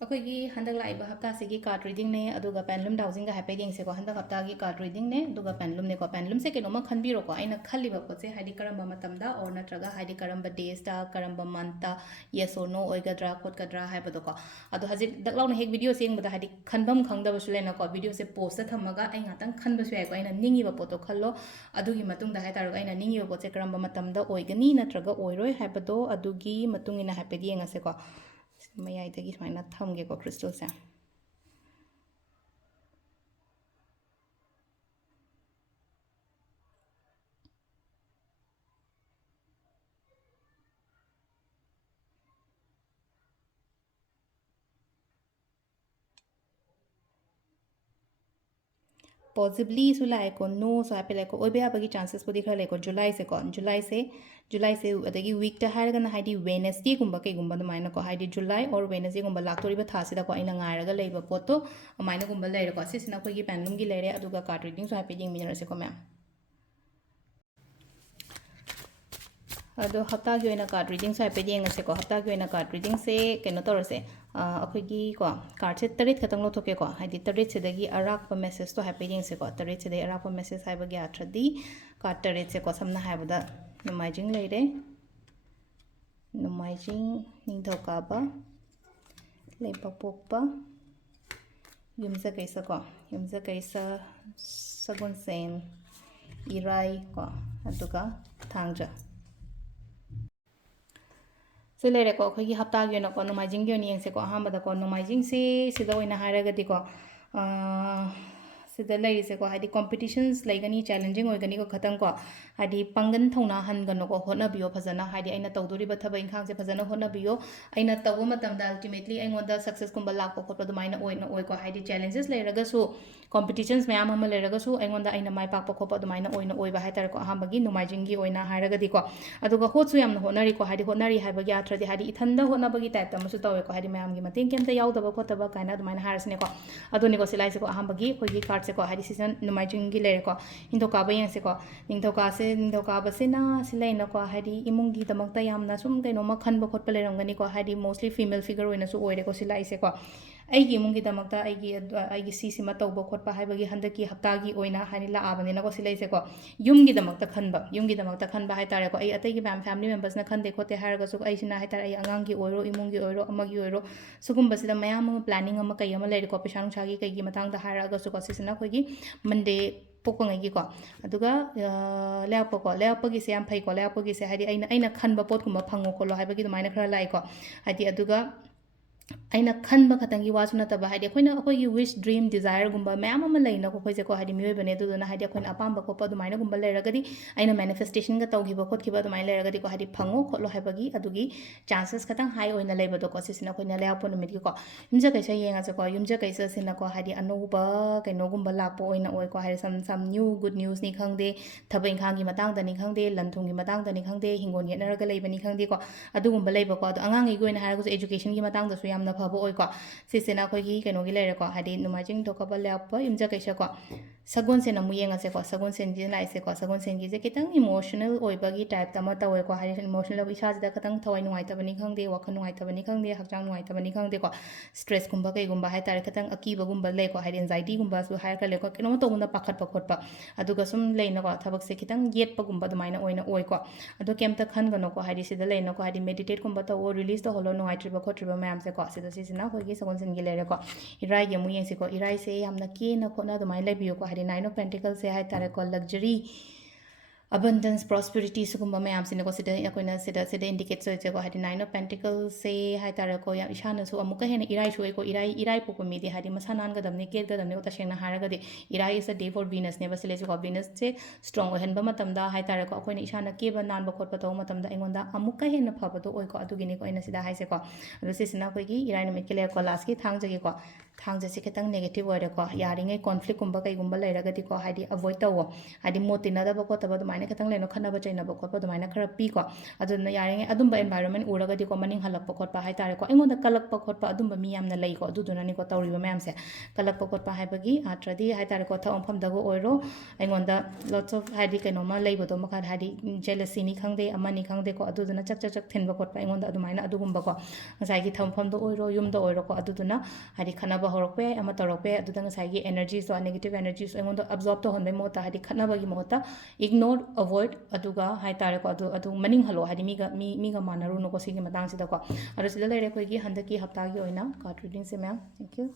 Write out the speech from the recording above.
ꯑꯩꯈꯣꯏꯒꯤ ꯍꯟꯗꯛ ꯂꯥꯛꯏꯕ ꯍꯞꯇꯥꯁꯤꯒꯤ ꯀꯥꯔꯗ ꯔꯤꯗꯤꯡꯅꯦ ꯑꯗꯨꯒ ꯄꯦꯟꯂꯨꯝ ꯗꯥꯎꯖꯤꯡꯒ ꯍꯥꯏꯐꯦꯠ ꯌꯦꯡꯁꯦꯀꯣ ꯍꯟꯗꯛ ꯍꯞꯇꯥꯒꯤ ꯀꯥꯔꯗ ꯔꯤꯗꯤꯡꯅꯦ ꯑꯗꯨꯒ ꯄꯦꯟꯂꯨꯝꯅꯦꯀꯣ ꯄꯦꯟꯂꯨꯝꯁꯦ ꯀꯩꯅꯣꯝꯃ ꯈꯟꯕꯤꯔꯣꯀꯣ ꯑꯩꯅ ꯈꯜꯂꯤꯕ ꯄꯣꯠꯁꯦ ꯍꯥꯏꯗꯤ ꯀꯔꯝꯕ ꯃꯇꯝꯗ ꯑꯣꯔ ꯅꯠꯇ꯭ꯔꯒ ꯍꯥꯏꯗꯤ ꯀꯔꯝꯕ ꯗꯦꯁꯇ ꯀꯔꯝꯕ ꯃꯟꯠꯇ ꯌꯦꯁ ꯑꯣꯔ ꯅꯣ ꯑꯣꯏꯒꯗ꯭ꯔꯥ ꯈꯣꯠꯀꯗ꯭ꯔꯥ ꯍꯥꯏꯕꯗꯣꯀꯣ ꯑꯗꯣ ꯍꯧꯖꯤꯛ ꯗꯛ ꯂꯥꯎꯅ ꯍꯦꯛ ꯚꯤꯗꯤꯑꯣꯁꯦ ꯌꯦꯡꯕꯗ ꯍꯥꯏꯗꯤ ꯈꯟꯐꯝ ꯈꯪꯗꯕꯁꯨ ꯂꯩꯅꯀꯣ ꯚꯤꯗꯤꯑꯣꯁꯦ ꯄꯣꯁꯇ ꯊꯝꯃꯒ ꯑꯩ ꯉꯥꯛꯇꯪ ꯈꯟꯕꯁꯨ ꯌꯥꯏꯀꯣ ꯑꯩꯅ ꯅꯤꯡꯉꯤꯕ ꯄꯣꯠꯇꯣ ꯈꯜꯂꯣ ꯑꯗꯨꯒꯤ ꯃꯇꯨꯡꯗ ꯍꯥꯏꯇꯥꯔꯦꯀꯣ ꯑꯩꯅ ꯅꯤꯡꯉꯤꯕ ꯄꯣꯠꯁꯦ ꯀꯔꯝꯕ ꯃꯇꯝꯗ ꯑꯣꯏꯒꯅꯤ ꯅꯠꯇ꯭ꯔꯒ ꯑꯣꯏꯔꯣꯏ ꯍꯥꯏꯕꯗꯣ ꯑꯗꯨꯒꯤ ꯃꯇꯨꯡ ꯏꯟꯅ ꯍꯥꯏꯐꯦꯠ ꯌꯦꯡꯉꯁꯦꯀꯣ ꯃꯌꯥꯏꯗꯒꯤ ꯁꯨꯃꯥꯏꯅ ꯊꯝꯒꯦꯀꯣ ꯀ꯭ꯔꯤꯁꯇꯜꯁꯦ पॉसिबली सु लाइको नो सो हापे लाइको ओबे याबगी चांसेस पुदी खरा लाइको जुलाई से अदगी वीक ता हारगना हाइडी वेडनेसडे गुंबा के गुंबा दमाइना को हाइडी जुलाई और वेडनेसडे गुंबा लाक्तोरिबा थासिदा को आइना गायरगा लेबा पोतो अमाइना गुंबा लेरे को सिसिना कोगी पेंडुम गी लेरे अदुगा कार्ड रीडिंग सो हापे यिंग को मैम अदो हफ्ता की कार्ड रीडिंग से हाइपे येंगसेको हफ्ता की कार्ड रीडिंग से कनो तौरसे अखोगी को कार्ड से तरेट खतंग लोथोकेको हाइदि तरेट सेदगी अराकप मेसेज तो हाइपे येंगसेको तरेट सेदगी अराकप मेसेज हाइबगी आथ्रदी कार्ड तरेट से को समना हाइबदा नुमाइजिंग लेरे नुमाइजिंग निंथौकाबा लेपपोक्पा युमजा कैसा को युमजा कैसा सगुनसेन इराई को अदुगा थांगजा से लेरेको अखोगी हफ्ता की को नोमाइजिंग की येंगसेको अहामदको नोमाइजिंग से सिदा ओइना हारगदिको सिदा लेरिसेको हाइदि कॉम्पिटिशन्स लेगनी चैलेंजिंग ओइगनी को खतंग को हाइदि पंगन थौना हनगनो होनबियो फजना हाइदि अइना तौदोरिबा थबा इंखांसे फजना होनबियो अइना तौबो मतमदा अल्टीमेटली अइंगोंदा सक्सेस कुंबा लाको खोपा दुमाइना ओइना ओइको हाइदि चैलेंजेस लेरगसु कॉम्पिटिशन्स मैम अमा लेरगसु अइंगोंदा अइना माइ पाकपा खोपा दुमाइना ओइना ओइबा हाइतारको अहामबगी नोमाइजिंग की ओइना हारगदिको अदुगा होतसु यामना होनरिको हाइदि होनरी हाइबगी आथ्रदि हाइदि इथंदा होनबगी टाइप तमसु तवेको हाइदि मैम की मतेंग केमता याउदबा खोतबा काइना दुमाइना हारसनेको अदुनिको सिलाइसेको अहामबगी खोगी कार्ड से को हाइदि सीजन नोमाइजिंग की लेरेको निंथौकाबा येंगसेको निंथौकाबसेना सिलाइनको हाइदि इमुंगी दमकता यामना सुम कैनोमा खनबा खोटपा लेरंगनिको हाइदि मोस्टली फीमेल फिगर ओइनासु ओइरेको सिलाइसेको ꯑꯩꯒꯤ ꯏꯃꯨꯡꯒꯤꯗꯃꯛꯇ ꯑꯩꯒꯤ ꯁꯤꯁꯤꯃ ꯇꯧꯕ ꯈꯣꯠꯄ ꯍꯥꯏꯕꯒꯤ ꯍꯟꯗꯛꯀꯤ ꯍꯞꯇꯥꯒꯤ ꯑꯣꯏꯅ ꯍꯥꯏꯅ ꯂꯥꯛꯑꯕꯅꯤꯅꯀꯣ ꯁꯤꯂꯩꯁꯦꯀꯣ ꯌꯨꯝꯒꯤꯗꯃꯛꯇ ꯈꯟꯕ ꯍꯥꯏꯇꯥꯔꯦꯀꯣ ꯑꯩ ꯑꯇꯩꯒꯤ ꯃꯌꯥꯝ ꯐꯦꯃꯤꯂꯤ ꯃꯦꯝꯕꯔꯁꯅ ꯈꯟꯗꯦ ꯈꯣꯠꯇꯦ ꯍꯥꯏꯔꯒꯁꯨ ꯑꯩꯁꯤꯅ ꯍꯥꯏꯇꯥꯔꯦ ꯑꯩ ꯑꯉꯥꯡꯒꯤ ꯑꯣꯏꯔꯣ ꯏꯃꯨꯡꯒꯤ ꯑꯣꯏꯔꯣ ꯑꯃꯒꯤ ꯑꯣꯏꯔꯣ ꯁꯤꯒꯨꯝꯕꯁꯤꯗ ꯃꯌꯥꯝ ꯑꯃ ꯄ꯭ꯂꯥꯅꯤꯡ ꯑꯃ ꯀꯩ ꯑꯃ ꯂꯩꯔꯦꯀꯣ ꯄꯩꯁꯥ ꯅꯨꯡꯁꯥꯒꯤ ꯀꯩꯒꯤ ꯃꯇꯥꯡꯗ ꯍꯥꯏꯔꯛꯑꯒꯁꯨꯀꯣ ꯁꯤꯁꯤꯅ ꯑꯩꯈꯣꯏꯒꯤ ꯃꯟꯗꯦ ꯄꯣꯛꯄꯉꯩꯒꯤꯀꯣ ꯑꯗꯨꯒ ꯂꯩꯔꯛꯄꯒꯤꯁꯦ ꯌꯥꯝ ꯐꯩꯀꯣ ꯂꯩꯔꯛꯄꯒꯤꯁꯦ ꯍꯥꯏꯗꯤ ꯑꯩꯅ ꯈꯟꯕ ꯄꯣꯠꯀꯨꯝꯕ ꯐꯪꯉꯣ ꯈꯣꯠꯂꯣ ꯍꯥꯏꯕꯒꯤ ꯑꯗꯨꯃꯥꯏꯅ ꯈꯔ ꯂꯥꯛꯏꯀꯣ ꯍꯥꯏꯗꯤ ꯑꯗꯨꯒ ꯑꯩꯅ ꯈꯟꯕ ꯈꯇꯪꯒꯤ ꯋꯥꯁꯨ ꯅꯠꯇꯕ ꯍꯥꯏꯗꯤ ꯑꯩꯈꯣꯏꯒꯤ ꯋꯤꯁ ꯗ꯭रीम ꯗꯤꯖꯥꯌꯔꯒꯨꯝꯕ ꯃꯌꯥꯝ ꯑꯃ ꯂꯩꯅꯀꯣ ꯑꯩꯈꯣꯏꯁꯦꯀꯣ ꯍꯥꯏꯗꯤ ꯃꯤꯑꯣꯏꯕꯅꯦ ꯑꯗꯨꯗꯨꯅ ꯍꯥꯏꯗꯤ ꯑꯩꯈꯣꯏꯅ ꯑꯄꯥꯝꯕ ꯈꯣꯠꯄ ꯑꯗꯨꯃꯥꯏꯅꯒꯨꯝꯕ ꯂꯩꯔꯒꯗꯤ ꯑꯩꯅ ꯃꯦꯅꯤꯐꯦꯁꯇꯦꯁꯟꯒ ꯇꯧꯈꯤꯕ ꯈꯣꯠꯈꯤꯕ ꯑꯗꯨꯃꯥꯏꯅ ꯂꯩꯔꯒꯗꯤꯀꯣ ꯍꯥꯏꯗꯤ ꯐꯪꯉꯣ ꯈꯣꯠꯂꯣ ꯍꯥꯏꯕꯒꯤ ꯑꯗꯨꯒꯤ ꯆꯥꯟꯁꯦꯁ ꯈꯇꯪ ꯍꯥꯏ ꯑꯣꯏꯅ ꯂꯩꯕꯗꯣꯀꯣ ꯁꯤꯁꯤꯅ ꯑꯩꯈꯣꯏꯅ ꯂꯩꯔꯛꯄ ꯅꯨꯃꯤꯠꯀꯤꯀꯣ ꯌꯨꯝꯖꯀꯩꯁ ꯌꯦꯡꯉꯁꯦꯀꯣ ꯌꯨꯝꯖꯀꯩꯁꯁꯤꯅꯀꯣ ꯍꯥꯏꯗꯤ ꯑꯅꯧꯕ ꯀꯩꯅꯣꯒꯨꯝꯕ ꯂꯥꯛꯄ ꯑꯣꯏꯅ ꯑꯣꯏꯀꯣ ꯍꯥꯏꯗꯤ ꯁꯝ ꯅ꯭ꯌꯨ ꯒꯨꯗ ꯅ꯭ꯌꯨꯁꯅꯤ ꯈꯪꯗꯦ ꯊꯕꯛ ꯏꯪꯈꯥꯡꯒꯤ ꯃꯇꯥꯡꯗꯅꯤ ꯈꯪꯗꯦ ꯂꯟ ꯊꯨꯝꯒꯤ ꯃꯇꯥꯡꯗꯅꯤ ꯈꯪꯗꯦ ꯍꯤꯡꯒꯣꯜ ꯌꯦꯠꯅꯔꯒ ꯂꯩꯕꯅꯤ ꯈꯪꯗꯦꯀꯣ ꯑꯗꯨꯒꯨꯝꯕ ꯂꯩꯕꯀꯣ ꯑꯗꯣ ꯑꯉꯥꯡꯉꯩꯒꯤ ꯑꯣꯏꯅ ꯍꯥꯏꯔꯒꯁꯨ एजुकेशनꯒꯤ ꯃꯇꯥꯡꯗꯁꯨ ꯌꯥꯝꯅ ꯐꯕ ꯑꯣꯏꯀꯣ ꯁꯤꯁꯤꯅ ꯑꯩꯈꯣꯏꯒꯤ ꯀꯩꯅꯣꯒꯤ ꯂꯩꯔꯦꯀꯣ ꯍꯥꯏꯗꯤ ꯅꯣꯡꯃꯥꯏꯖꯤꯡ ꯊꯣꯛꯀꯕ ꯂꯩꯔꯛꯄ ꯌꯨꯝꯖꯀꯩꯁꯀꯣ ꯁꯒꯣꯜꯁꯦꯟ ꯑꯃꯨꯛ ꯌꯦꯡꯉꯁꯦꯀꯣ ꯁꯒꯣꯜꯁꯦꯟꯒꯤ ꯂꯥꯛꯏꯁꯦꯀꯣ ꯁꯒꯣꯜꯁꯦꯟꯒꯤꯁꯦ ꯈꯤꯇꯪ ꯏꯃꯣꯁꯅꯦꯜ ꯑꯣꯏꯕꯒꯤ ꯇꯥꯏꯞꯇ ꯑꯃ ꯇꯧꯋꯦꯀꯣ ꯍꯥꯏꯗꯤ ꯏꯃꯣꯁꯅꯦꯜ ꯏꯁꯥꯁꯤꯗ ꯈꯤꯇꯪ ꯊꯋꯥꯏ ꯅꯨꯡꯉꯥꯏꯇꯕꯅꯤ ꯈꯪꯗꯦ ꯋꯥꯈꯜ ꯅꯨꯡꯉꯥꯏꯇꯕꯅꯤ ꯈꯪꯗꯦ ꯍꯛꯆꯥꯡ ꯅꯨꯡꯉꯥꯏꯇꯕꯅꯤ ꯈꯪꯗꯦꯀꯣ ꯁ꯭ꯇ꯭ꯔꯦꯁꯀꯨꯝꯕ ꯀꯩꯒꯨꯝꯕ ꯍꯥꯏꯇꯥꯔꯦ ꯈꯤꯇꯪ ꯑꯀꯤꯕꯒꯨꯝꯕ ꯂꯩꯀꯣ ꯍꯥꯏꯗꯤ ꯑꯦꯟꯖꯥꯏꯇꯤꯒꯨꯝꯕꯁꯨ ꯍꯥꯏꯔꯒ ꯂꯩꯀꯣ ꯀꯩꯅꯣꯝ ꯇꯧꯕꯗ ꯄꯥꯈꯠꯄ ꯈꯣꯠꯄ ꯑꯗꯨꯒ ꯁꯨꯝ ꯂꯩꯅꯀꯣ ꯊꯕꯛꯁꯦ ꯈꯤꯇꯪ ꯌꯦꯠꯄꯒꯨꯝꯕ ꯑꯗꯨꯃꯥꯏꯅ ꯑꯣꯏꯅ ꯑꯣꯏꯀꯣ ꯑꯗꯣ ꯀꯩꯝꯇ ꯈꯟꯒꯅꯣꯀꯣ ꯍꯥꯏꯗꯤ ꯁꯤꯗ ꯂꯩꯅꯀꯣ ꯍꯥꯏꯗꯤ ꯃꯦꯗꯤꯇꯦꯠꯀꯨꯝꯕ ꯇꯧꯋꯣ ꯔꯤꯂꯤꯁ ꯇꯧꯍꯜꯂꯣ ꯅꯨꯡꯉꯥꯏꯇ꯭ꯔꯤꯕ ꯈꯣꯠꯇ꯭ꯔꯤꯕ ꯃꯌꯥꯝꯁꯦꯀꯣ ꯁꯤꯁꯤꯅ ꯑꯩꯈꯣꯏꯒꯤ ꯁꯒꯣꯜꯁꯦꯟꯒꯤ ꯂꯩꯔꯦꯀꯣ ꯏꯔꯥꯏꯒꯤ ꯑꯃꯨꯛ ꯌꯦꯡꯁꯤꯀꯣ ꯏꯔꯥꯏꯁꯦ ꯌꯥꯝꯅ ꯀꯦꯅ ꯈꯣꯠꯅ ꯑꯗꯨꯃꯥꯏꯅ ꯂꯩꯕꯤꯌꯨꯀꯣ ꯍꯥꯏꯗꯤ नाइन ऑफ पेंटिकल्स हाइतारेको लग्जरी abundance prosperity सुगुम्बा मयामसिनेको सिदा अखोइना सिदा इंडिकेट सोइसेको हाइदि नाइन ऑफ पेंटिकल्स से हाइतारेको या इशानसु अमुक हेन इराई सोइको इराई पोको मिदि हाइदि मसा नानगदमने केदगदमने तसेंगना हारगदि इराई is a day for Venus ने बसिलेसको वीनस से स्ट्रांग ओहनबा मतमदा हाइतारेको अखोइना इशाना केबा नानबा खोटबा तौ मतमदा अइंगोंदा अमुक हेन फबदो ओइको अदुगिनेको अइना सिदा हाइसेको अदु सिसिना अखोइगी इराई नमित के लेको लास्ट की थांगजगेको थांगजसे खितंग नेगेटिव ओइरेको यारिङै कॉन्फ्लिक्ट गुंबा कइगुंबा लेरगदिको हाइदि अवॉइड तवो हाइदि मोटिनदबा खोतबा ꯑꯗꯨꯃꯥꯏꯅ ꯈꯤꯇꯪ ꯂꯩꯅꯣ ꯈꯠꯅꯕ ꯆꯩꯅꯕ ꯈꯣꯠꯄ ꯑꯗꯨꯃꯥꯏꯅ ꯈꯔ ꯄꯤꯀꯣ ꯑꯗꯨꯅ ꯌꯥꯔꯤꯉꯩ ꯑꯗꯨꯝꯕ ꯑꯦꯟꯚꯥꯏꯔꯣꯟꯃꯦꯟ ꯎꯔꯒꯗꯤꯀꯣ ꯃꯅꯤꯡ ꯍꯜꯂꯛꯄ ꯈꯣꯠꯄ ꯍꯥꯏꯇꯥꯔꯦꯀꯣ ꯑꯩꯉꯣꯟꯗ ꯀꯜꯂꯛꯄ ꯈꯣꯠꯄ ꯑꯗꯨꯝꯕ ꯃꯤ ꯌꯥꯝꯅ ꯂꯩꯀꯣ ꯑꯗꯨꯗꯨꯅꯅꯤꯀꯣ ꯇꯧꯔꯤꯕ ꯃꯌꯥꯝꯁꯦ ꯀꯜꯂꯛꯄ ꯈꯣꯠꯄ ꯍꯥꯏꯕꯒꯤ ꯑꯥꯔꯊ꯭ꯔꯗꯤ ꯍꯥꯏꯇꯥꯔꯦꯀꯣ ꯊꯕꯛ ꯃꯐꯝꯗꯒ ꯑꯣꯏꯔꯣ ꯑꯩꯉꯣꯟꯗ ꯂꯣꯠꯁ ꯑꯣꯐ ꯍꯥꯏꯗꯤ ꯀꯩꯅꯣꯝꯃ ꯂꯩꯕꯗꯣ ꯃꯈꯥ ꯍꯥꯏꯗꯤ ꯖꯦꯂꯁꯤꯅꯤ ꯈꯪꯗꯦ ꯑꯃꯅꯤ ꯈꯪꯗꯦꯀꯣ ꯑꯗꯨꯗꯨꯅ ꯆꯛ ꯊꯤꯟꯕ ꯈꯣꯠꯄ ꯑꯩꯉꯣꯟꯗ ꯑꯗꯨꯃꯥꯏꯅ ꯑꯗꯨꯒꯨꯝꯕꯀꯣ ꯉꯁꯥꯏꯒꯤ ꯊꯕꯛ ꯃꯐꯝꯗ ꯑꯣꯏꯔꯣ ꯌꯨꯝꯗ ꯑꯣꯏꯔꯣꯀꯣ ꯑꯗꯨꯗꯨꯅ ꯍꯥꯏꯗꯤ ꯈꯠꯅꯕ ꯍꯧꯔꯛꯄ ꯌꯥꯏ ꯑꯃ ꯇꯧꯔꯛꯄ ꯌꯥꯏ ꯑꯗꯨꯗ ꯉꯁꯥꯏꯒꯤ ꯑꯦꯅꯔꯖꯤꯁꯇꯣ ꯅꯦꯒꯦꯇꯤꯚ ꯑꯦꯅꯔꯖꯤꯁꯨ ꯑꯩꯉꯣꯟꯗ ꯑꯕꯖꯣꯔꯕ ꯇꯧꯍꯟꯕꯒꯤ ꯃꯍꯨꯠꯇ ꯍꯥꯏꯗꯤ ꯈꯠꯅꯕꯒꯤ ꯃꯍꯨꯠꯇ ꯏꯒꯅꯣꯔ ꯑꯚꯣꯏꯗ ꯑꯗꯨꯒ ꯍꯥꯏꯇꯥꯔꯦꯀꯣ ꯑꯗꯨ ꯃꯅꯤꯡ ꯍꯜꯂꯣ ꯍꯥꯏꯗꯤ ꯃꯤꯒ ꯃꯥꯟꯅꯔꯨꯅꯨꯀꯣ ꯁꯤꯒꯤ ꯃꯇꯥꯡꯁꯤꯗꯀꯣ ꯑꯗꯣ ꯁꯤꯗ ꯂꯩꯔꯦ ꯑꯩꯈꯣꯏꯒꯤ ꯍꯟꯗꯛꯀꯤ ꯍꯞꯇꯥꯒꯤ ꯑꯣꯏꯅ ꯀꯥꯔꯗ ꯔꯤꯗꯤꯡꯁꯦ ꯃꯌꯥꯝ ꯊꯦꯡꯛ ꯌꯨ